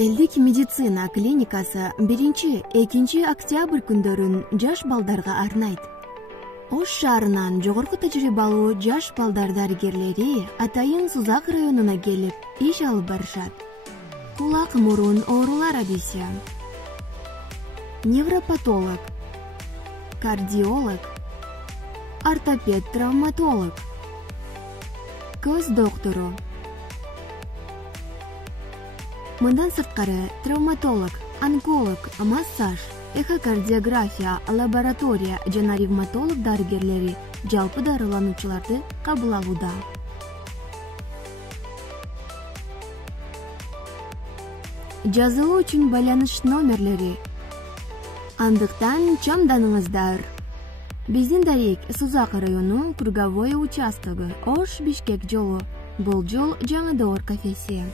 Элдик медицина клиникасы 1-2 октябрь күндөрүн жаш балдарга арнайт. Ош шаарынан жогорку тажрыйбалуу жаш балдар дарыгерлери Атайын Сузак районуна келип, иш алып барышат. Кулак мурун оорулар адиси, невропатолог, кардиолог, ортопед-травматолог, көз доктору. Мындан сырткары травматолог, онколог, массаж, эхокардиография, лаборатория жана ревматолог дарыгерлери жалпы дарылануучуларды кабыл алууда. Жазылуу үчүн байланыш номерлери. Андыктан чамданыңыздар. Биздин дарек Сузак району Круговой участогу, Ош Бишкек жолу. Бул жол жаңы доор кафеси.